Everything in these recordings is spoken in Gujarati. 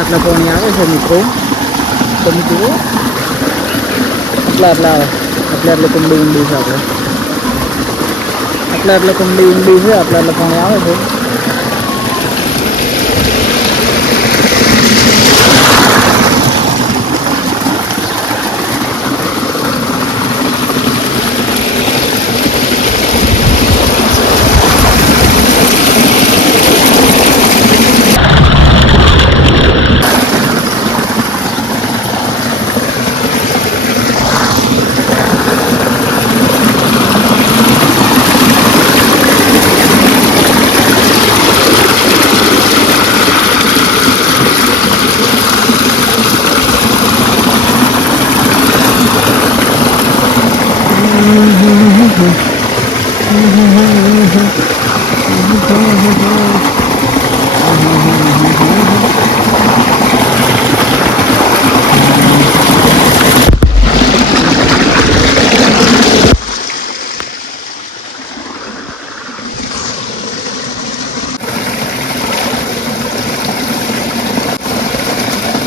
આટલા પાણી આવે છે મિત્રો. તમે જુઓ આટલા કુંડી ઊંડી છે. આટલા કુંડી ઊંડી છે. આટલા પાણી આવે છે.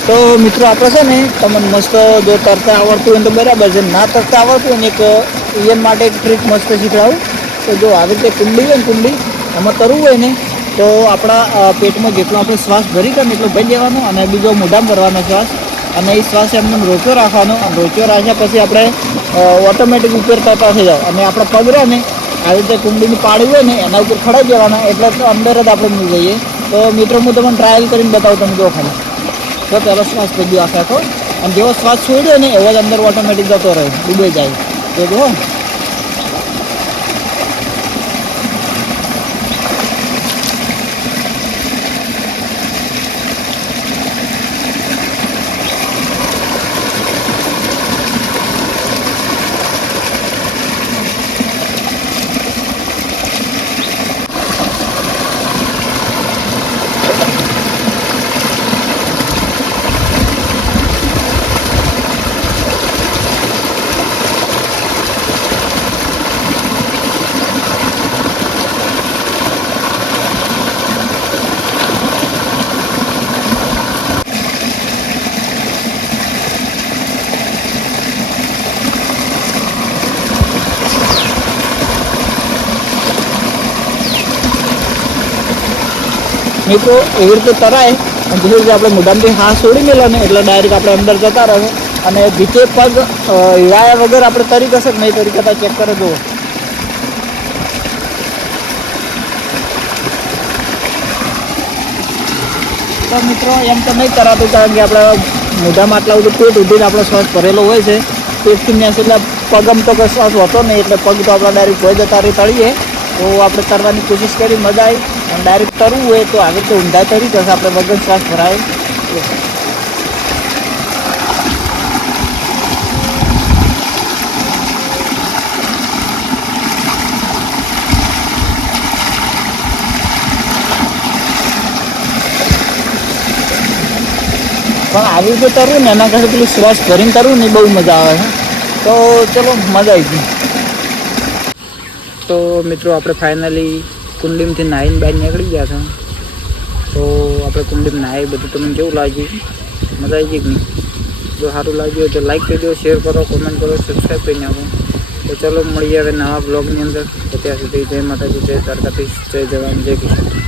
તો મિત્રો આપણે છે ને તમને મસ્ત જો તરતા આવડતું હોય તો બરાબર છે, ના તરતા આવડતું હોય ને એક એન માટે એક ટ્રીક મસ્ત શીખડાવું. તો જો આવી રીતે કુંડી હોય ને, કુંડી એમાં તરવું હોય ને તો આપણા પેટમાં જેટલો આપણે શ્વાસ ભરી કરીએ એટલો ભરી દેવાનો અને બીજો મોઢામાં ભરવાનો શ્વાસ, અને એ શ્વાસ એમને રોક્યો રાખવાનો. અને રોક્યો રાખ્યા પછી આપણે ઓટોમેટિક ઉપર તરતા થઈ જાય. અને આપણા પગ રહે ને આવી રીતે કુંડીની પાડી હોય ને એના ઉપર ખડાઈ દેવાના એટલે અંદર જ આપણે મળી જઈએ. તો મિત્રો હું તમને ટ્રાયલ કરીને બતાવું, તમે જો ખાલી. તો પહેલો શ્વાસ ભેગી આખો અને જેવો શ્વાસ છોડ્યો ને એવો જ અંદર ઓટોમેટિક જતો રહે, ડૂબાઈ જાય. તો જુઓ મિત્રો એવી રીતે તરાય અને જેવી રીતે આપણે મોઢામાંથી હાથ છોડી મેલો ને એટલે ડાયરેક્ટ આપણે અંદર જતા રહે. અને બીજે પગ હિલાયા વગર આપણે તરી કશે કે નહીં તરી કરતા ચેક કરો જુઓ. તો મિત્રો એમ તો નહીં કરાતું કારણ કે આપણે મોઢામાં આટલા બધું પેટ ઉધીને આપણો શ્વાસ ભરેલો હોય છે. પેટથી ન્યાસ એટલે પગમ તો કંઈ શ્વાસ હોતો નહીં એટલે પગ તો આપણા ડાયરેક્ટ ભોય જતા રહી તળીએ. તો આપણે તરવાની કોશિશ કરી, મજા આવી. અને ડાયરેક્ટ તરવું હોય તો આવી રીતે ઊંધાઈ તરી જશે, આપણે વગર શ્વાસ ભરાય. પણ આવી રીતે તરવું ને એના કરતાં પેલું શ્વાસ ભરીને તરવું ને બહુ મજા આવે છે. તો ચલો મજા આવી ગઈ. તો મિત્રો આપણે ફાઇનલી કુંડીમાંથી નાહીને બહાર નીકળી ગયા હતા. તો આપણે કુંડીમાં નાહી બધું તમને કેવું લાગ્યું, મજા આવી ગઈ કે નહીં? જો સારું લાગ્યું હોય તો લાઈક કરી દો, શેર કરો, કોમેન્ટ કરો, સબસ્ક્રાઈબ કરી નાખો. તો ચલો મળીએ હવે નવા બ્લોગની અંદર. તો ત્યાં સુધી જય માતાજી, જય દ્વારકાધીશ, જય જવાન, જય કિશન.